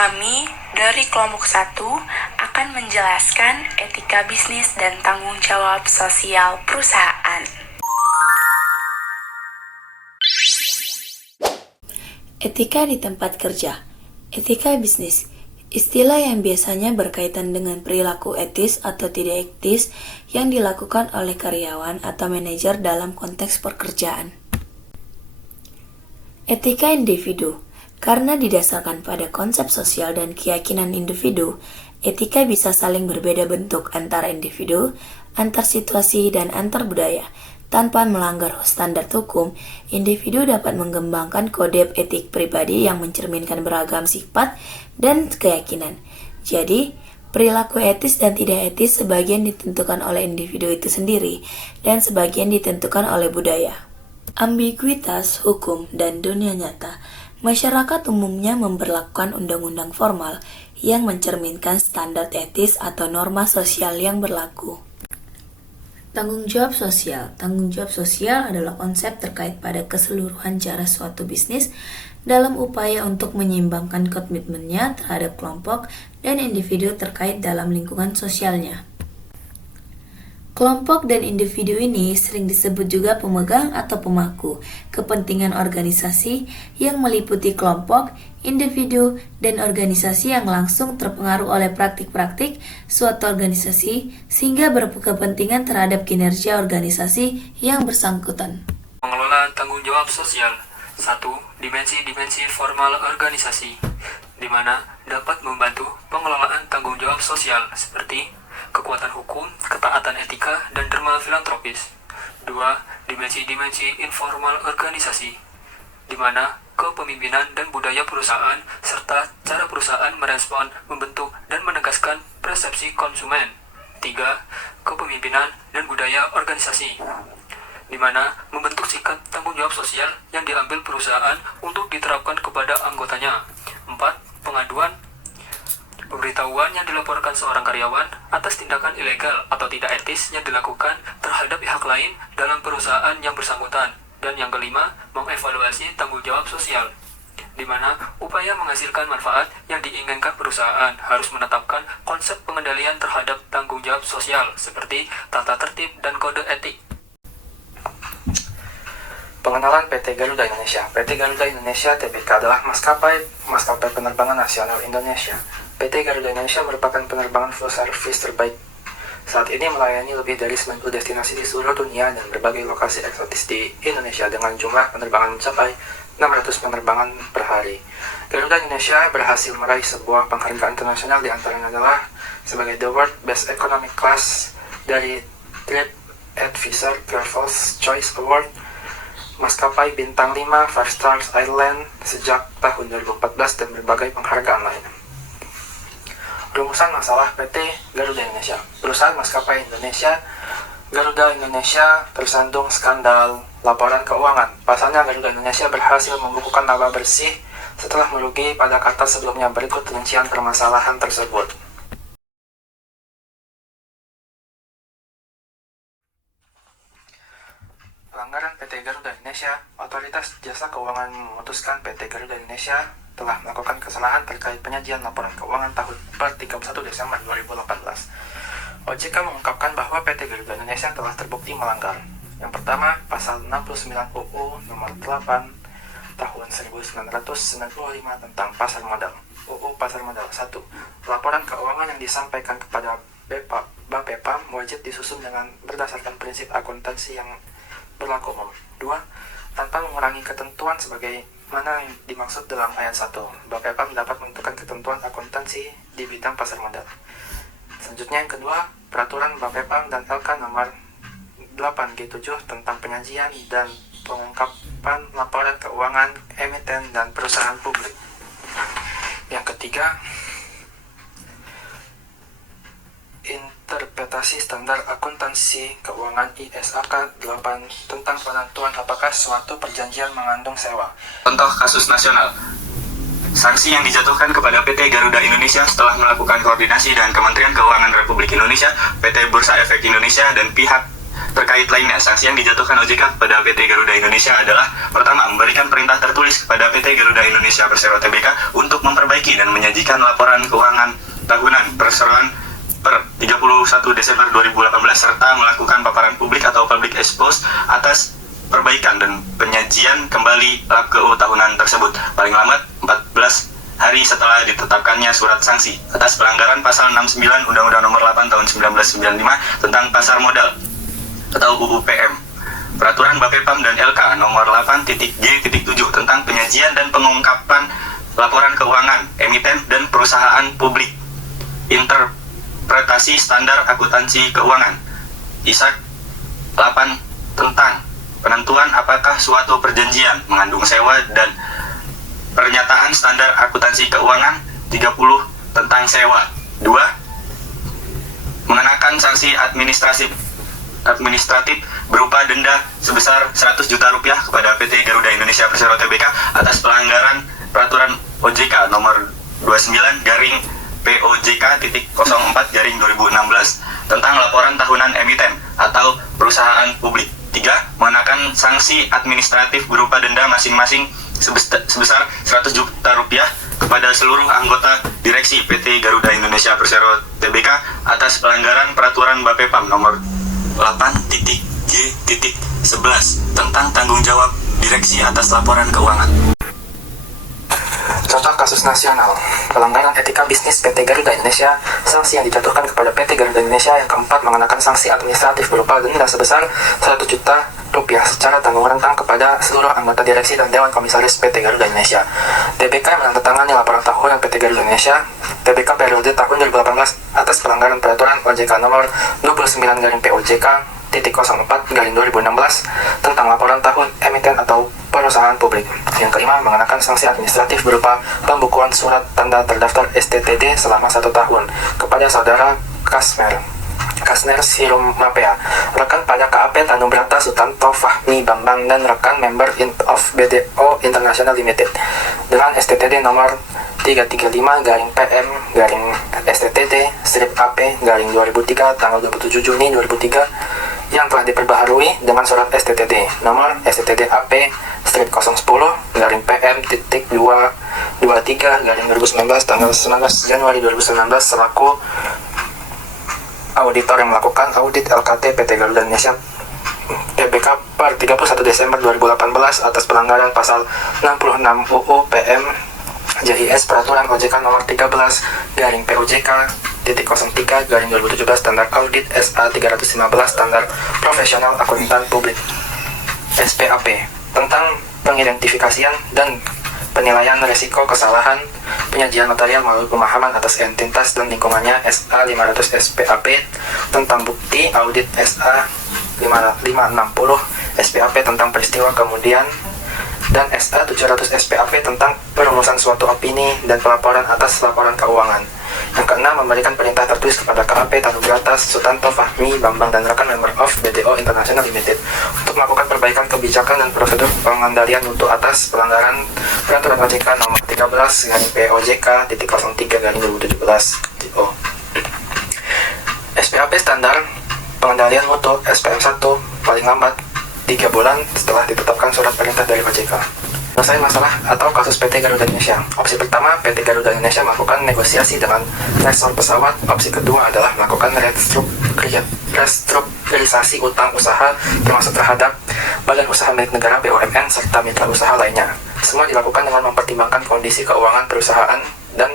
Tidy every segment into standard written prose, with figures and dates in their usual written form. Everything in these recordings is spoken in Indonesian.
Kami dari kelompok 1 akan menjelaskan etika bisnis dan tanggung jawab sosial perusahaan. Etika di tempat kerja. Etika bisnis. Istilah yang biasanya berkaitan dengan perilaku etis atau tidak etis yang dilakukan oleh karyawan atau manajer dalam konteks pekerjaan. Etika individu. Karena didasarkan pada konsep sosial dan keyakinan individu, etika bisa saling berbeda bentuk antara individu, antar situasi, dan antar budaya. Tanpa melanggar standar hukum, individu dapat mengembangkan kode etik pribadi yang mencerminkan beragam sifat dan keyakinan. Jadi, perilaku etis dan tidak etis sebagian ditentukan oleh individu itu sendiri, dan sebagian ditentukan oleh budaya. Ambiguitas hukum dan dunia nyata. Masyarakat umumnya memberlakukan undang-undang formal yang mencerminkan standar etis atau norma sosial yang berlaku. Tanggung jawab sosial. Tanggung jawab sosial adalah konsep terkait pada keseluruhan cara suatu bisnis dalam upaya untuk menyeimbangkan komitmennya terhadap kelompok dan individu terkait dalam lingkungan sosialnya. Kelompok dan individu ini sering disebut juga pemegang atau pemangku kepentingan organisasi yang meliputi kelompok, individu, dan organisasi yang langsung terpengaruh oleh praktik-praktik suatu organisasi sehingga berkepentingan terhadap kinerja organisasi yang bersangkutan. Mengelola tanggung jawab sosial. 1. Dimensi-dimensi formal organisasi, di mana dapat membantu pengelolaan tanggung jawab sosial seperti kekuatan hukum, ketaatan etika, dan derma filantropis. 2. Dimensi-dimensi informal organisasi, di mana kepemimpinan dan budaya perusahaan, serta cara perusahaan merespon, membentuk, dan menegaskan persepsi konsumen. 3. Kepemimpinan dan budaya organisasi, di mana membentuk sikap tanggung jawab sosial yang diambil perusahaan untuk diterapkan kepada anggotanya. 4. Pengaduan. Pemberitahuan yang dilaporkan seorang karyawan atas tindakan ilegal atau tidak etis yang dilakukan terhadap pihak lain dalam perusahaan yang bersangkutan. Dan yang kelima, mengevaluasi tanggung jawab sosial, di mana upaya menghasilkan manfaat yang diinginkan perusahaan harus menetapkan konsep pengendalian terhadap tanggung jawab sosial seperti tata tertib dan kode etik. Pengenalan PT Garuda Indonesia. PT Garuda Indonesia Tbk adalah maskapai penerbangan nasional Indonesia. PT Garuda Indonesia merupakan penerbangan full service terbaik. Saat ini melayani lebih dari 90 destinasi di seluruh dunia dan berbagai lokasi eksotis di Indonesia dengan jumlah penerbangan mencapai 600 penerbangan per hari. Garuda Indonesia berhasil meraih sebuah penghargaan internasional, di antaranya adalah sebagai The World Best Economic Class dari TripAdvisor Travel's Choice Award, maskapai bintang 5 5 Stars Island sejak tahun 2014, dan berbagai penghargaan lainnya. Rumusan masalah PT Garuda Indonesia. Perusahaan maskapai Indonesia Garuda Indonesia tersandung skandal laporan keuangan. Pasalnya, Garuda Indonesia berhasil membukukan laba bersih setelah merugi pada kata sebelumnya. Berikut rincian permasalahan tersebut. Pelanggaran PT Garuda Indonesia. Otoritas Jasa Keuangan memutuskan PT Garuda Indonesia telah melakukan kesalahan terkait penyajian laporan keuangan tahun per 31 Desember 2018. OJK mengungkapkan bahwa PT Garuda Indonesia telah terbukti melanggar. Yang pertama, pasal 69 UU nomor 8 tahun 1995 tentang pasar modal. UU Pasar Modal. 1. Laporan keuangan yang disampaikan kepada Bapepam wajib disusun dengan berdasarkan prinsip akuntansi yang berlaku umum. 2. Tanpa mengurangi ketentuan sebagai mana yang dimaksud dalam ayat 1. Bapepam dapat menentukan ketentuan akuntansi di bidang pasar modal. Selanjutnya yang kedua, peraturan Bapepam dan LK nomor 8G7 tentang penyajian dan pengungkapan laporan keuangan emiten dan perusahaan publik. Yang ketiga, interpretasi standar akuntansi keuangan ISAK 8 tentang penentuan apakah suatu perjanjian mengandung sewa. Contoh kasus nasional. Sanksi yang dijatuhkan kepada PT Garuda Indonesia setelah melakukan koordinasi dengan Kementerian Keuangan Republik Indonesia, PT Bursa Efek Indonesia, dan pihak terkait lainnya, sanksi yang dijatuhkan OJK kepada PT Garuda Indonesia adalah: pertama, memberikan perintah tertulis kepada PT Garuda Indonesia Persero Tbk untuk memperbaiki dan menyajikan laporan keuangan tahunan perseroan per 31 Desember 2018 serta melakukan paparan publik atau public expose atas perbaikan dan penyajian kembali lap KU tahunan tersebut paling lambat 14 hari setelah ditetapkannya surat sanksi atas pelanggaran pasal 69 Undang-Undang Nomor 8 Tahun 1995 tentang pasar modal atau UU PM, Peraturan Bapepam dan LK Nomor 8.G.7 tentang penyajian dan pengungkapan laporan keuangan emiten dan perusahaan publik, interpretasi standar akuntansi keuangan, ISAK 8 tentang penentuan apakah suatu perjanjian mengandung sewa dan pernyataan standar akuntansi keuangan 30 tentang sewa. 2. Mengenakan sanksi administratif berupa denda sebesar 100 juta rupiah kepada PT Garuda Indonesia Persero Tbk atas pelanggaran peraturan OJK nomor 29/POJK.04/2016 tentang laporan tahunan emiten atau perusahaan publik. 3. Mengenakan sanksi administratif berupa denda masing-masing sebesar 100 juta rupiah kepada seluruh anggota direksi PT Garuda Indonesia Persero Tbk atas pelanggaran peraturan Bapepam nomor 8.G.11 tentang tanggung jawab direksi atas laporan keuangan. Contoh kasus nasional, pelanggaran etika bisnis PT Garuda Indonesia, sanksi yang dijatuhkan kepada PT Garuda Indonesia. Yang keempat, mengenakan sanksi administratif berupa denda sebesar 100 juta rupiah secara tanggung rentang kepada seluruh anggota direksi dan Dewan Komisaris PT Garuda Indonesia. TBK menandatangani laporan tahunan PT Garuda Indonesia TBK periode tahun 2018 atas pelanggaran peraturan OJK nomor 29/POJK.04/2016 tentang laporan tahun emiten atau perusahaan publik. Yang kelima, mengenakan sanksi administratif berupa pembukuan surat tanda terdaftar STTD selama 1 tahun kepada saudara Kasner Sirum Mapea, rekan pajak KAP Tanubrata Sutanto Fahmi Bambang, dan rekan member of BDO International Limited dengan STTD nomor 335-PM-STTD-AP-2003 tanggal 27 Juni 2003 yang telah diperbaharui dengan surat STTD nomor STTD AP-PM.223-2019 tanggal 19 Januari 2019 selaku auditor yang melakukan audit LKT PT Garuda Indonesia TBK per 31 Desember 2018 atas pelanggaran pasal 66 UU PM JIS Peraturan OJK nomor 13/POJK.03/2017 Standar Audit SA 315 Standar Profesional Akuntan Publik SPAP tentang pengidentifikasian dan penilaian risiko kesalahan penyajian material melalui pemahaman atas entitas dan lingkungannya SA 500 SPAP tentang bukti audit SA 560 SPAP tentang peristiwa kemudian dan SA 700 SPAP tentang perumusan suatu opini dan pelaporan atas laporan keuangan. Yang keenam, memberikan perintah tertulis kepada KAP Tanubrata Sutanto Fahmi Bambang dan rekan member of BDO International Limited untuk melakukan perbaikan kebijakan dan prosedur pengendalian mutu atas pelanggaran peraturan OJK nomor 13/POJK.03/2017 SPAP standar pengendalian mutu SPM 1 paling lambat 3 bulan setelah ditetapkan surat perintah dari OJK. Selesai masalah atau kasus PT Garuda Indonesia. Opsi pertama, PT Garuda Indonesia melakukan negosiasi dengan lessor pesawat. Opsi kedua adalah melakukan restrukturisasi utang usaha termasuk terhadap badan usaha milik negara BUMN serta mitra usaha lainnya. Semua dilakukan dengan mempertimbangkan kondisi keuangan perusahaan dan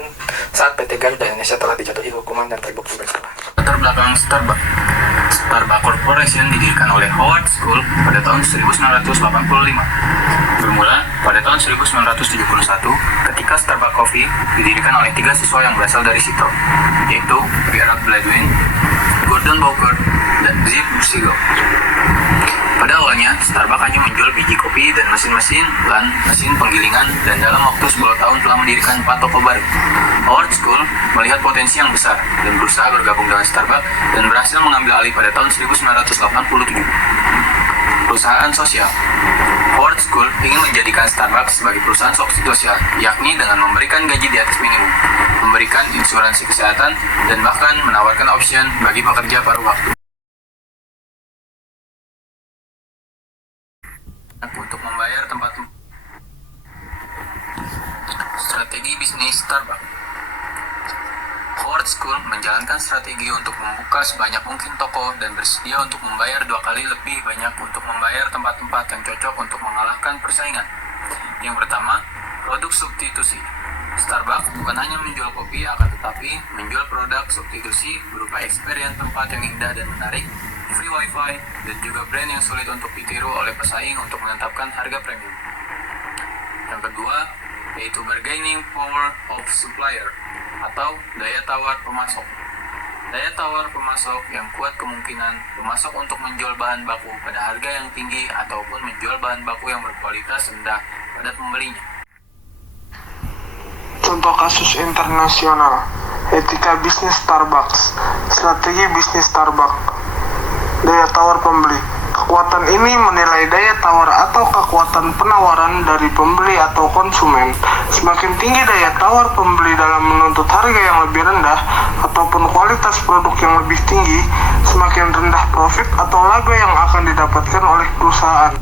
saat PT Garuda Indonesia telah dijatuhi hukuman dan terbukti bersalah. Latar belakang Starbucks Corporation didirikan oleh Howard School pada tahun 1985. Bermula pada tahun 1971 ketika Starbucks Coffee didirikan oleh 3 siswa yang berasal dari Seattle, yaitu Gerard Baldwin, Gordon Bowker, dan Zip Siegel. Pada awalnya, Starbucks hanya menjual biji kopi dan mesin-mesin penggilingan, dan dalam waktu 10 tahun telah mendirikan 4 toko baru. Howard School melihat potensi yang besar dan berusaha bergabung dengan Starbucks dan berhasil mengambil alih pada tahun 1987. Perusahaan sosial. Howard School ingin menjadikan Starbucks sebagai perusahaan sosial, yakni dengan memberikan gaji di atas minimum, memberikan insuransi kesehatan, dan bahkan menawarkan opsi bagi pekerja paruh waktu. bisnis Starbucks. Howard School menjalankan strategi untuk membuka sebanyak mungkin toko dan bersedia untuk membayar 2 kali lebih banyak untuk membayar tempat-tempat yang cocok untuk mengalahkan persaingan. Yang pertama, produk substitusi. Starbucks bukan hanya menjual kopi, akan tetapi menjual produk substitusi berupa experience tempat yang indah dan menarik, free wifi, dan juga brand yang sulit untuk ditiru oleh pesaing untuk menetapkan harga premium. Yang kedua, yaitu bargaining power of supplier atau daya tawar pemasok. Daya tawar pemasok yang kuat kemungkinan pemasok untuk menjual bahan baku pada harga yang tinggi ataupun menjual bahan baku yang berkualitas rendah pada pembelinya. Contoh kasus internasional, etika bisnis Starbucks, strategi bisnis Starbucks, daya tawar pembeli. Kekuatan ini menilai daya tawar atau kekuatan penawaran dari pembeli atau konsumen. Semakin tinggi daya tawar pembeli dalam menuntut harga yang lebih rendah ataupun kualitas produk yang lebih tinggi, semakin rendah profit atau laba yang akan didapatkan oleh perusahaan.